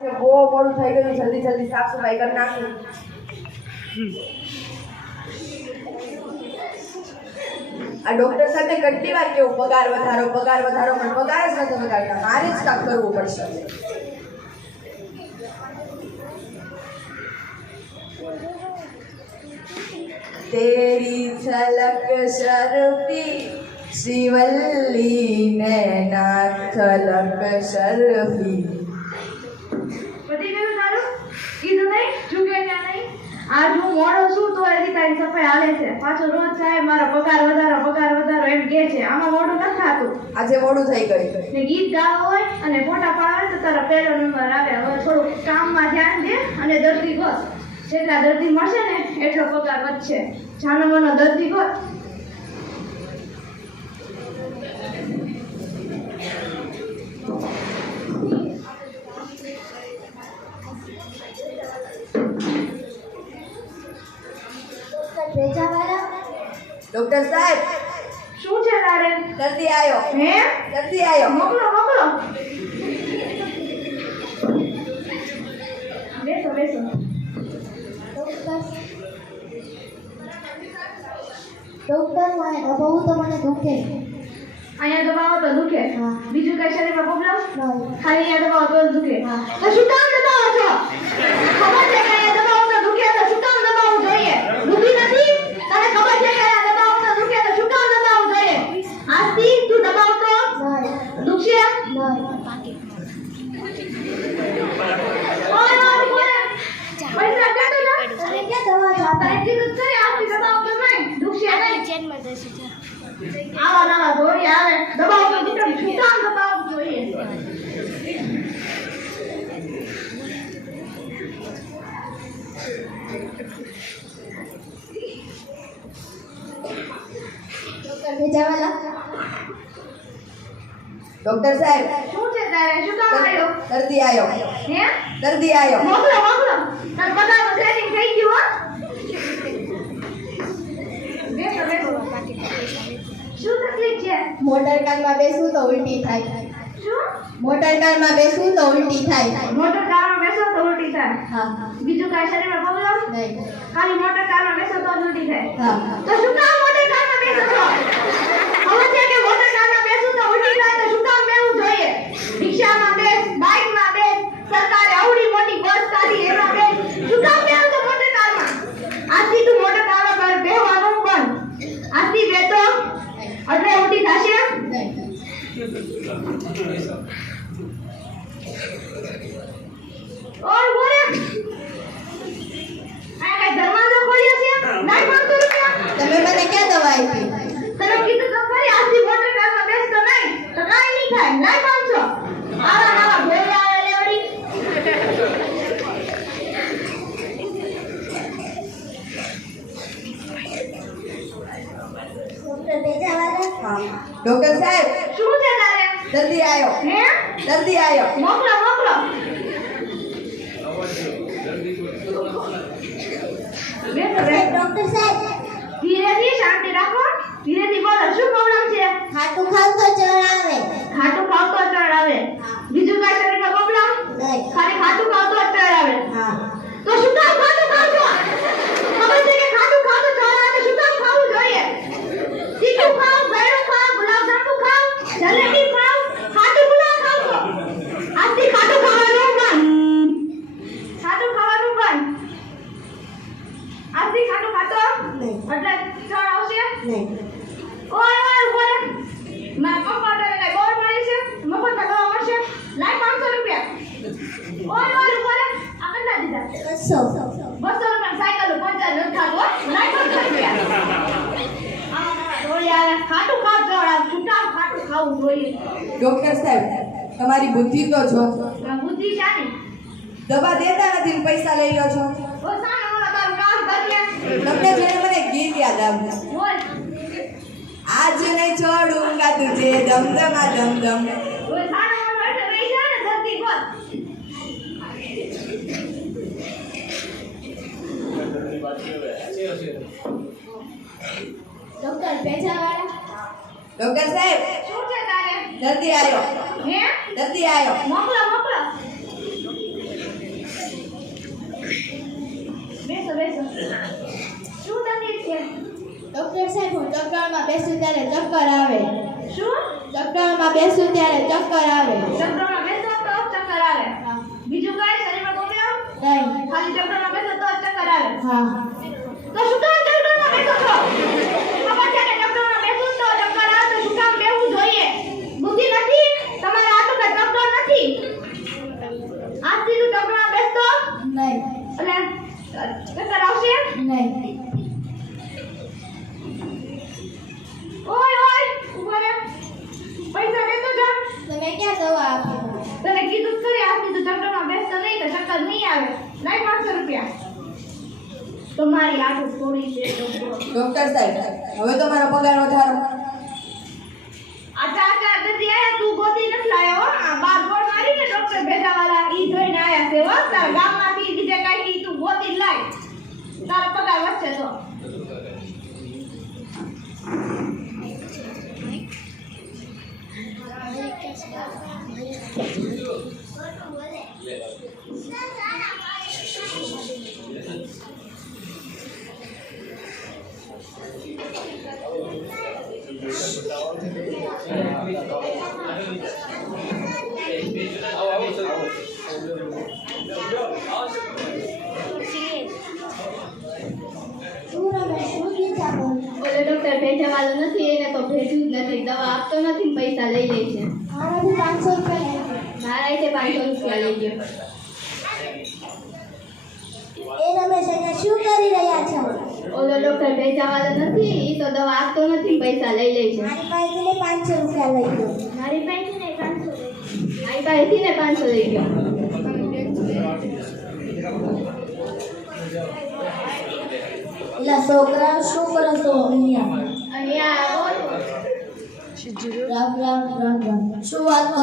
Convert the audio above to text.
જલ્દી જલ્દી સાફ સફાઈ કરી નાખી. આ ડોક્ટર સાથે કેટલી વાર કેવું પગાર વધારો પગાર વધારો, પણ પગાર જ નથી વધારતા. મારે જ કામ કરવું પડશે. તેરી ઝલક શરફી શિવલ્લી ને ના લક શરફી. આજ હું મોડો છું તો એની તારી સફાઈ હાલે છે. પાછો રોજ સાહેબ મારો પગાર વધારો પગાર વધારો એમ કે છે. આમાં મોડું નથી થતું. આજે મોડું થઈ ગયું. ને ગીત ગાવા હોય અને ફોટા પાડવા તો તારા પહેલો નંબર આવે. હવે થોડુંક કામમાં ધ્યાન દે અને દર્દી ગોત જેટલા દર્દી મળશે ને એટલો પગાર વધશે. જાનો મનો દર્દી ગોત ડોક્ટર સાહેબ શું છે તારે? જલ્દી આવ્યો હે? જલ્દી આવ્યો મોકલો મોકલો. બેસો બેસો. ડોક્ટર મને બહુ તો મને દુખે. અહીંયા દબાવો તો દુખે. હા. બીજું કઈ શરીરમાં પ્રોબ્લેમ ખાલી અહીંયા દબાવો તો દુખે. હા. તો શું કામ દબાવો છો? ખબર છે કે અહીંયા દબાવો તો દુખે તો શું કામ દબાવવું જોઈએ દુખી નથી તને ખબર છે કે અહીંયા દબાવો તો દુખે તો શું કામ દબાવવું જોઈએ આજથી તું દબાવતો નહીં દુખશે નહીં ઓય ઓય ઓય પૈસા કેતો જા તમે ક્યાં દવા તારે જાતા કીધું છે આજથી દબાવતો નહીં દુખશે નહીં ચેનમાં જશે આવા નવા દોરી આવે દબાવો તો દુખે શું કામ દબાવવું જોઈએ ડોક્ટર સાહેબ. શું છે તારે શું કામ આવ્યો દર્દી આવ્યો હે? દર્દી આવ્યો મોકલો મોકલો. તાર પગારનું ટ્રેનિંગ થઈ ગયું હો બેસો બેસો શું તકલીફ છે? મોટર કારમાં બેસું તો ઉલટી થાય. શું? મોટર કારમાં બેસું તો ઉલટી થાય. મોટર કારમાં બેસો તો ઉલટી થાય. હા બીજું કાંઈ શરીરમાં પ્રોબ્લેમ નહીં. ખાલી મોટર કારમાં બેસો તો ઉલટી થાય. હા તો શું કામ મોટર કારમાં બેસો તો હવે છે કે મોટર કારમાં બેસું તો ઉલટી થાય તો શું કામ બેસવું જોઈએ રિક્ષામાં બેસ બાઇકમાં બેસ સરકારે આવડી મોટી બસ કાઢી એમાં બેસ શું કામ બેસું તો મોટર કારમાં આજથી તું મોટર કારમાં પર બેહવાનું બંધ આજથી બેસો એટલે ઉલટી થશે નહીં આ કઈ છે? લાઈ રૂપિયા? તમે મને કે દવા આપી? તને કીધું તો ખરી આજથી મોટર કારમાં બેસતો નહીં. તો કાંઈ નહીં થાય. લાઈ પાંચસો આવા નવા ભેળ આવે લેવડી. ડોક્ટર ડોક્ટર સાહેબ શું છે? દર્દી આવ્યો હે? દર્દી આવ્યો મોકલો મોકલો. ડોક્ટર સાહેબ. ધીરેથી શાંતિ રાખો. ધીરેથી બોલો શું પ્રોબ્લેમ છે? ખાટું ખાવ તો ચડ આવે ખાટું ખાવ તો ચડ આવે બીજું કાંઈ શરીરમાં પ્રોબ્લેમ નહીં ખાલી ખાટું ખાવ તો ચડ આવે હા તો શું કામ ખાટું ખાવ છો ખબર છે કે ખાટું ખાવ તો ચડ આવે શું કામ ખાવું જોઈએ તીખું ખાવ ગળ્યું ખાવ ગુલાબજાંબુ ખાવ જલેબી ખાવ ખાટું ગુલાબ ખાવ છો આજથી ખાટું ખાવાનું બંધ ખાટું ખાવાનું બંધ આજથી ખાટું ખાતો નહીં. એટલે આવશે નહીં. ઓય ઓય ઊભો રહે. મારા કમ્પાઉન્ડરે કઈ બોર્ડ મારી છે. મફતમાં દવા મળશે. લાય પાંચસો રૂપિયા. ઓય ઓય આ કેટલા દીધા? બસો. બસો રૂપિયા સાયકલ પંચાયત નથી હો. લાય પાંચસો રૂપિયા. ખાટું ખાવ છૂટા ખાટું ખાવું જોઈએ. ડોક્ટર સાહેબ તમારી બુદ્ધિ તો છો. બુદ્ધિ શાની. દવા દેતા નથી પૈસા લઈ લો છો. તમને જોઈને મને ગીત યાદ આવ્યું આજ નહીં છોડુંગા તુજે ધમધમા બોલ ડોક્ટર સાહેબ શું છે તારે? દર્દી આવ્યો હે? દર્દી આવ્યો મોકલો ચક્કરમાં બેસું ત્યારે ચક્કર આવે. શું? ચક્કરમાં બેસું ત્યારે ચક્કર આવે. ચક્રમાં બેસો તો ચક્કર આવે. બીજું કઈ શરીરમાં પ્રોબ્લેમ નહીં. ખાલી ચક્રમાં બેસો તો ચક્કર આવે. હા. તો શું કામ ચક્કરમાં બેસો છો? નહીં નહીં આવે. નહીં પાંચસો રૂપિયા. તમારી આટલું થોડી છે ડોક્ટર સાહેબ હવે તમારો મારો પગાર વધારો. આ ચાર દર્દી આયા તું ગોતી નથી લાયો આ બાર ગોળ મારીને ડોક્ટર ભેજાવાલા ઈ જોઈને આયા છે હો. તારા ગામમાંથી બીજે કાંઈ તું ગોતી લાય. તારો પગાર વધશે તો. ડોક્ટર ભેજાવાળો નથી, એને તો ભેજ્યું જ નથી, દવા આપતો નથી પૈસા લઈ લે છે. મારાથી પાંચસો રૂપિયા મારા રીતે પાંચસો રૂપિયા લઈ ગયો. એ રમેશ શું કરી રહ્યા છો? ઓલો ડોક્ટર ભેજાવાળો નથી એ તો દવા આપતો નથી પૈસા લઈ લે છે. મારી પાસેથી પાંચસો રૂપિયા લઈ ગયો મારી પાસે ને પાંચસો મારી પાસેથી ને પાંચસો લઈ ગયો એટલે છોકરા શું કરો છો અહીંયા? અહીંયા રામ રામ રામ રામ. શું વાત